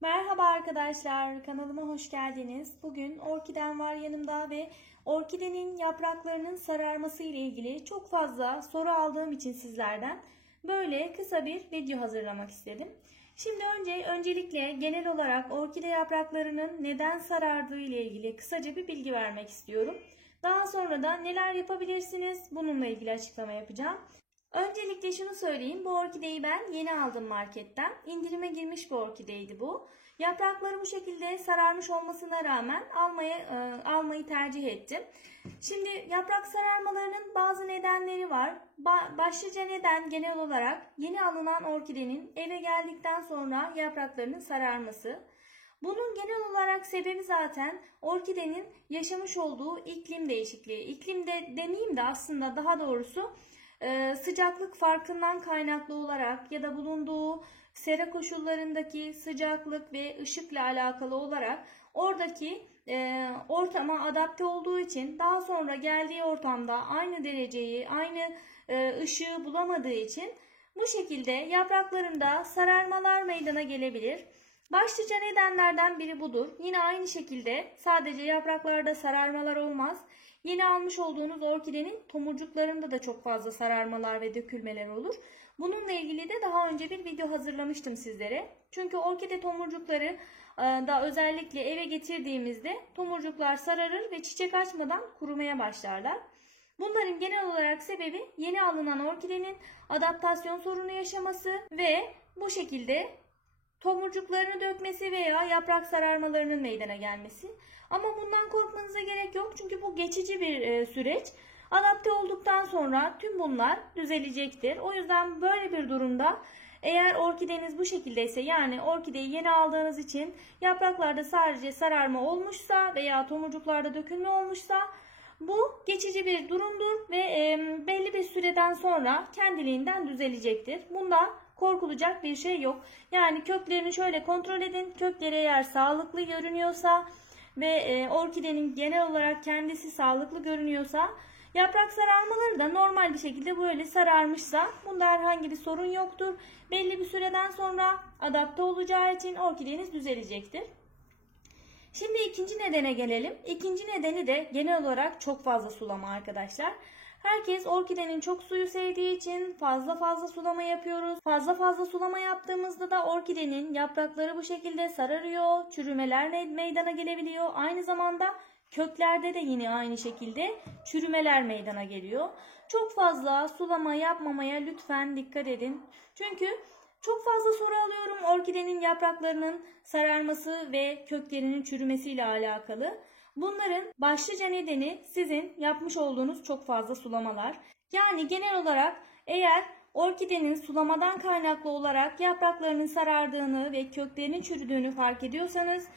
Merhaba arkadaşlar, kanalıma hoş geldiniz. Bugün orkidem var yanımda ve orkidenin yapraklarının sararması ile ilgili çok fazla soru aldığım için sizlerden böyle kısa bir video hazırlamak istedim. Şimdi öncelikle genel olarak orkide yapraklarının neden sarardığı ile ilgili kısaca bir bilgi vermek istiyorum. Daha sonra da neler yapabilirsiniz bununla ilgili açıklama yapacağım. Öncelikle şunu söyleyeyim. Bu orkideyi ben yeni aldım marketten. İndirime girmiş bir orkideydi bu. Yaprakları bu şekilde sararmış olmasına rağmen almayı tercih ettim. Şimdi yaprak sararmalarının bazı nedenleri var. Başlıca neden genel olarak yeni alınan orkidenin eve geldikten sonra yapraklarının sararması. Bunun genel olarak sebebi zaten orkidenin yaşamış olduğu iklim değişikliği. İklim de demeyeyim de aslında daha doğrusu sıcaklık farkından kaynaklı olarak ya da bulunduğu sera koşullarındaki sıcaklık ve ışıkla alakalı olarak oradaki ortama adapte olduğu için daha sonra geldiği ortamda aynı dereceyi, aynı ışığı bulamadığı için bu şekilde yapraklarında sararmalar meydana gelebilir. Başlıca nedenlerden biri budur. Yine aynı şekilde sadece yapraklarda sararmalar olmaz. Yeni almış olduğunuz orkidenin tomurcuklarında da çok fazla sararmalar ve dökülmeler olur. Bununla ilgili de daha önce bir video hazırlamıştım sizlere. Çünkü orkide tomurcukları da özellikle eve getirdiğimizde tomurcuklar sararır ve çiçek açmadan kurumaya başlarlar. Bunların genel olarak sebebi yeni alınan orkidenin adaptasyon sorunu yaşaması ve bu şekilde tomurcuklarını dökmesi veya yaprak sararmalarının meydana gelmesi. Ama bundan korkmanıza gerek yok çünkü bu geçici bir süreç. Adapte olduktan sonra tüm bunlar düzelecektir. O yüzden böyle bir durumda eğer orkideniz bu şekildeyse, yani orkideyi yeni aldığınız için yapraklarda sadece sararma olmuşsa veya tomurcuklarda dökülme olmuşsa bu geçici bir durumdur ve belli bir süreden sonra kendiliğinden düzelecektir. Bunda korkulacak bir şey yok. Yani köklerini şöyle kontrol edin. Kökleri eğer sağlıklı görünüyorsa ve orkidenin genel olarak kendisi sağlıklı görünüyorsa, yaprak sararmaları da normal bir şekilde böyle sararmışsa bunda herhangi bir sorun yoktur. Belli bir süreden sonra adapte olacağı için orkideniz düzelecektir. Şimdi ikinci nedene gelelim. İkinci nedeni de genel olarak çok fazla sulama arkadaşlar. Herkes orkidenin çok suyu sevdiği için fazla sulama yapıyoruz. Fazla sulama yaptığımızda da orkidenin yaprakları bu şekilde sararıyor, çürümeler meydana gelebiliyor. Aynı zamanda köklerde de yine aynı şekilde çürümeler meydana geliyor. Çok fazla sulama yapmamaya lütfen dikkat edin. Çünkü çok fazla soru alıyorum orkidenin yapraklarının sararması ve köklerinin çürümesiyle alakalı. Bunların başlıca nedeni sizin yapmış olduğunuz çok fazla sulamalar. Yani genel olarak eğer orkidenin sulamadan kaynaklı olarak yapraklarının sarardığını ve köklerinin çürüdüğünü fark ediyorsanız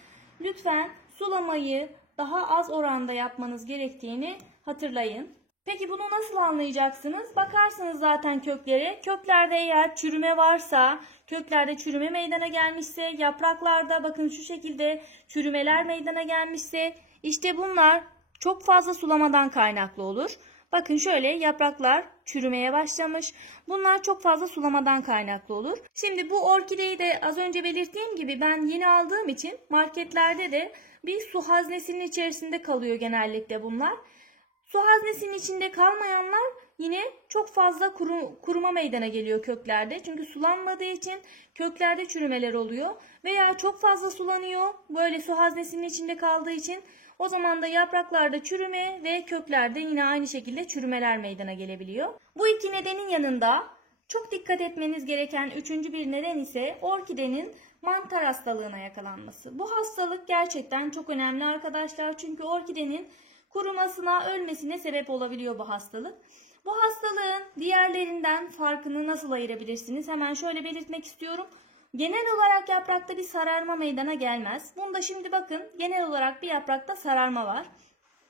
lütfen sulamayı daha az oranda yapmanız gerektiğini hatırlayın. Peki bunu nasıl anlayacaksınız? Bakarsınız zaten köklere. Köklerde eğer çürüme varsa, köklerde çürüme meydana gelmişse, yapraklarda bakın şu şekilde çürümeler meydana gelmişse, işte bunlar çok fazla sulamadan kaynaklı olur. Bakın şöyle yapraklar çürümeye başlamış. Bunlar çok fazla sulamadan kaynaklı olur. Şimdi bu orkideyi de az önce belirttiğim gibi ben yeni aldığım için marketlerde de bir su haznesinin içerisinde kalıyor genellikle bunlar. Su haznesinin içinde kalmayanlar yine çok fazla kuruma meydana geliyor köklerde. Çünkü sulanmadığı için köklerde çürümeler oluyor. Veya çok fazla sulanıyor böyle su haznesinin içinde kaldığı için. O zaman da yapraklarda çürüme ve köklerde yine aynı şekilde çürümeler meydana gelebiliyor. Bu iki nedenin yanında çok dikkat etmeniz gereken üçüncü bir neden ise orkidenin mantar hastalığına yakalanması. Bu hastalık gerçekten çok önemli arkadaşlar. Çünkü orkidenin kurumasına, ölmesine sebep olabiliyor bu hastalık. Bu hastalığın diğerlerinden farkını nasıl ayırabilirsiniz? Hemen şöyle belirtmek istiyorum. Genel olarak yaprakta bir sararma meydana gelmez. Bunda şimdi bakın genel olarak bir yaprakta sararma var.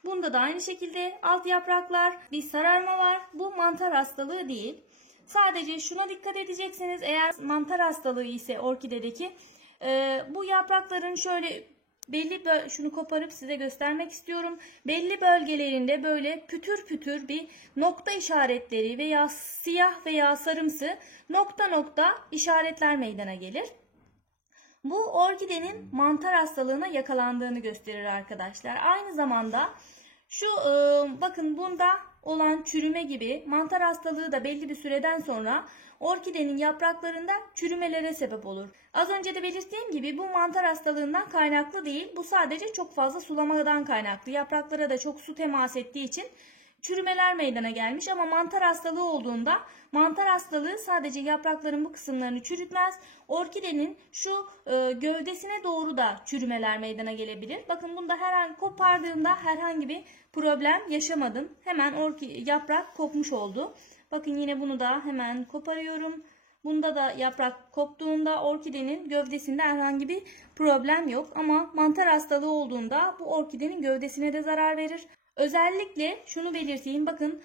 Bunda da aynı şekilde alt yapraklar bir sararma var. Bu mantar hastalığı değil. Sadece şuna dikkat edeceksiniz. Eğer mantar hastalığı ise orkidedeki bu yaprakların şöyle şunu koparıp size göstermek istiyorum. Belli bölgelerinde böyle pütür pütür bir nokta işaretleri veya siyah veya sarımsı nokta nokta işaretler meydana gelir. Bu orkidenin mantar hastalığına yakalandığını gösterir arkadaşlar. Aynı zamanda şu bakın bunda olan çürüme gibi mantar hastalığı da belli bir süreden sonra orkidenin yapraklarında çürümelere sebep olur. Az önce de belirttiğim gibi bu mantar hastalığından kaynaklı değil. Bu sadece çok fazla sulamadan kaynaklı. Yapraklara da çok su temas ettiği için çürümeler meydana gelmiş, ama mantar hastalığı olduğunda mantar hastalığı sadece yaprakların bu kısımlarını çürütmez. Orkidenin şu gövdesine doğru da çürümeler meydana gelebilir. Bakın bunda kopardığımda herhangi bir problem yaşamadım. Hemen yaprak kopmuş oldu. Bakın yine bunu da hemen koparıyorum. Bunda da yaprak koptuğunda orkidenin gövdesinde herhangi bir problem yok. Ama mantar hastalığı olduğunda bu orkidenin gövdesine de zarar verir. Özellikle şunu belirteyim, bakın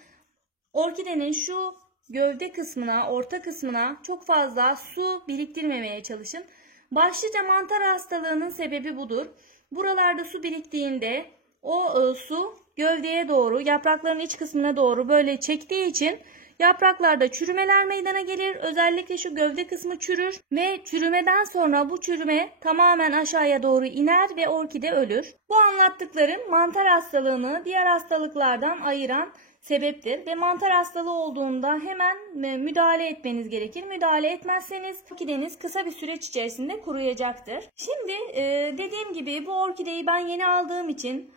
orkidenin şu gövde kısmına, orta kısmına çok fazla su biriktirmemeye çalışın. Başlıca mantar hastalığının sebebi budur. Buralarda su biriktiğinde o su gövdeye doğru, yaprakların iç kısmına doğru böyle çektiği için yapraklarda çürümeler meydana gelir. Özellikle şu gövde kısmı çürür ve çürümeden sonra bu çürüme tamamen aşağıya doğru iner ve orkide ölür. Bu anlattıklarım mantar hastalığını diğer hastalıklardan ayıran sebeptir ve mantar hastalığı olduğunda hemen müdahale etmeniz gerekir. Müdahale etmezseniz orkideniz kısa bir süreç içerisinde kuruyacaktır. Şimdi dediğim gibi bu orkideyi ben yeni aldığım için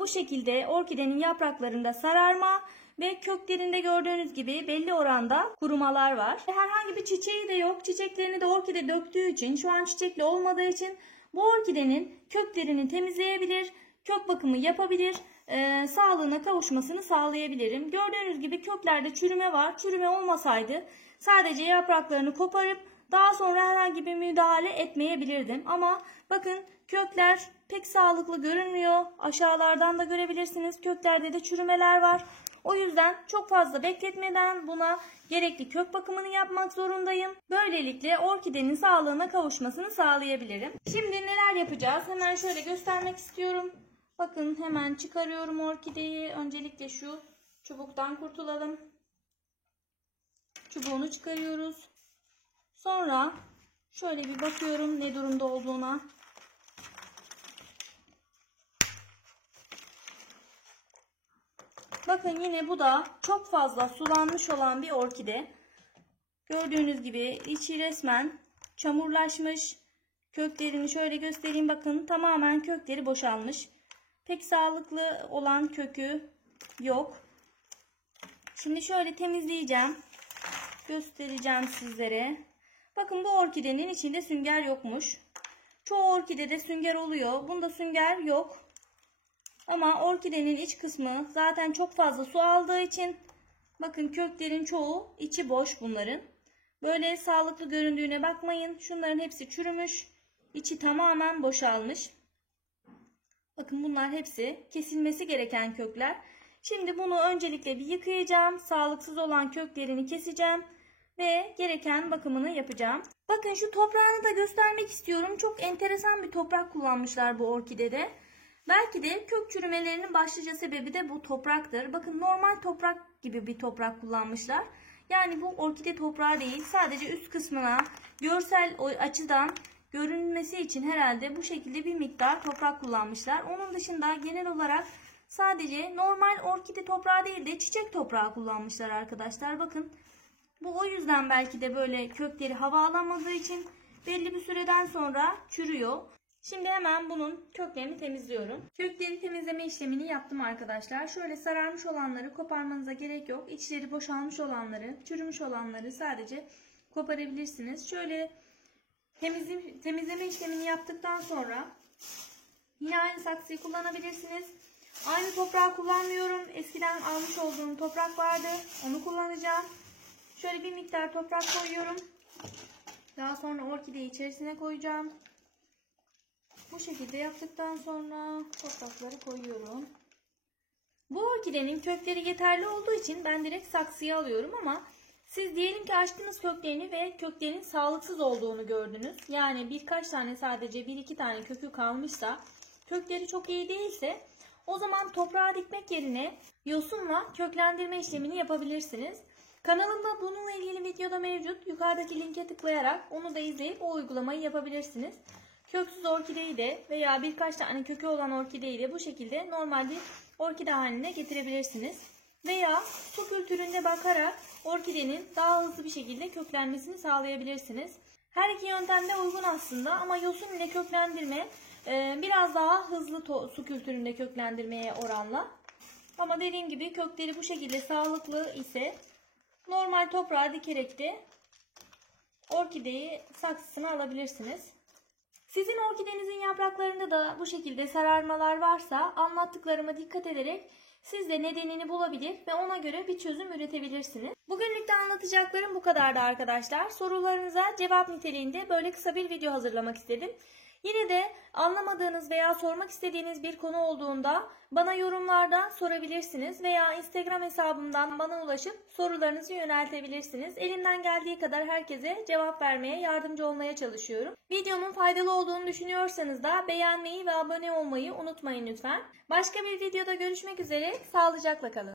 bu şekilde orkidenin yapraklarında sararma ve köklerinde gördüğünüz gibi belli oranda kurumalar var. Herhangi bir çiçeği de yok. Çiçeklerini de orkide döktüğü için, şu an çiçekli olmadığı için bu orkidenin köklerini temizleyebilir, kök bakımı yapabilir, sağlığına kavuşmasını sağlayabilirim. Gördüğünüz gibi köklerde çürüme var. Çürüme olmasaydı sadece yapraklarını koparıp daha sonra herhangi bir müdahale etmeyebilirdim. Ama bakın kökler pek sağlıklı görünmüyor. Aşağılardan da görebilirsiniz. Köklerde de çürümeler var. O yüzden çok fazla bekletmeden buna gerekli kök bakımını yapmak zorundayım. Böylelikle orkidenin sağlığına kavuşmasını sağlayabilirim. Şimdi neler yapacağız? Hemen şöyle göstermek istiyorum. Bakın hemen çıkarıyorum orkideyi. Öncelikle şu çubuktan kurtulalım. Çubuğunu çıkarıyoruz. Sonra şöyle bir bakıyorum ne durumda olduğuna. Bakın yine bu da çok fazla sulanmış olan bir orkide. Gördüğünüz gibi içi resmen çamurlaşmış. Köklerini şöyle göstereyim, bakın tamamen kökleri boşalmış. Pek sağlıklı olan kökü yok. Şimdi şöyle temizleyeceğim. Göstereceğim sizlere. Bakın bu orkidenin içinde sünger yokmuş. Çoğu orkidede sünger oluyor. Bunda sünger yok. Ama orkidenin iç kısmı zaten çok fazla su aldığı için bakın köklerin çoğu içi boş bunların. Böyle sağlıklı göründüğüne bakmayın. Şunların hepsi çürümüş. İçi tamamen boşalmış. Bakın bunlar hepsi kesilmesi gereken kökler. Şimdi bunu öncelikle bir yıkayacağım. Sağlıksız olan köklerini keseceğim ve gereken bakımını yapacağım. Bakın şu toprağını da göstermek istiyorum. Çok enteresan bir toprak kullanmışlar bu orkidede. Belki de kök çürümelerinin başlıca sebebi de bu topraktır. Bakın normal toprak gibi bir toprak kullanmışlar. Yani bu orkide toprağı değil. Sadece üst kısmına görsel açıdan görünmesi için herhalde bu şekilde bir miktar toprak kullanmışlar. Onun dışında genel olarak sadece normal orkide toprağı değil de çiçek toprağı kullanmışlar arkadaşlar. Bakın bu o yüzden belki de böyle kökleri hava alamadığı için belli bir süreden sonra çürüyor. Şimdi hemen bunun köklerini temizliyorum. Kökleri temizleme işlemini yaptım arkadaşlar. Şöyle sararmış olanları koparmanıza gerek yok. İçleri boşalmış olanları, çürümüş olanları sadece koparabilirsiniz. Şöyle temizleme işlemini yaptıktan sonra yine aynı saksıyı kullanabilirsiniz. Aynı toprağı kullanmıyorum. Eskiden almış olduğum toprak vardı. Onu kullanacağım. Şöyle bir miktar toprak koyuyorum. Daha sonra orkideyi içerisine koyacağım. Bu şekilde yaptıktan sonra toprakları koyuyorum. Bu orkidenin kökleri yeterli olduğu için ben direkt saksıya alıyorum, ama siz diyelim ki açtınız köklerini ve köklerin sağlıksız olduğunu gördünüz. Yani birkaç tane, sadece 1-2 tane kökü kalmışsa, kökleri çok iyi değilse, o zaman toprağa dikmek yerine yosunla köklendirme işlemini yapabilirsiniz. Kanalımda bununla ilgili video da mevcut. Yukarıdaki linke tıklayarak onu da izleyip o uygulamayı yapabilirsiniz. Köksüz orkideyi de veya birkaç tane kökü olan orkideyi de bu şekilde normalde orkide haline getirebilirsiniz. Veya su kültüründe bakarak orkidenin daha hızlı bir şekilde köklenmesini sağlayabilirsiniz. Her iki yöntem de uygun aslında ama yosun ile köklendirme biraz daha hızlı su kültüründe köklendirmeye oranla. Ama dediğim gibi kökleri bu şekilde sağlıklı ise normal toprağa dikerek de orkideyi saksısına alabilirsiniz. Sizin orkidenizin yapraklarında da bu şekilde sararmalar varsa anlattıklarıma dikkat ederek siz de nedenini bulabilir ve ona göre bir çözüm üretebilirsiniz. Bugünlük de anlatacaklarım bu kadardı arkadaşlar. Sorularınıza cevap niteliğinde böyle kısa bir video hazırlamak istedim. Yine de anlamadığınız veya sormak istediğiniz bir konu olduğunda bana yorumlarda sorabilirsiniz veya Instagram hesabımdan bana ulaşıp sorularınızı yöneltebilirsiniz. Elimden geldiği kadar herkese cevap vermeye, yardımcı olmaya çalışıyorum. Videomun faydalı olduğunu düşünüyorsanız da beğenmeyi ve abone olmayı unutmayın lütfen. Başka bir videoda görüşmek üzere, sağlıcakla kalın.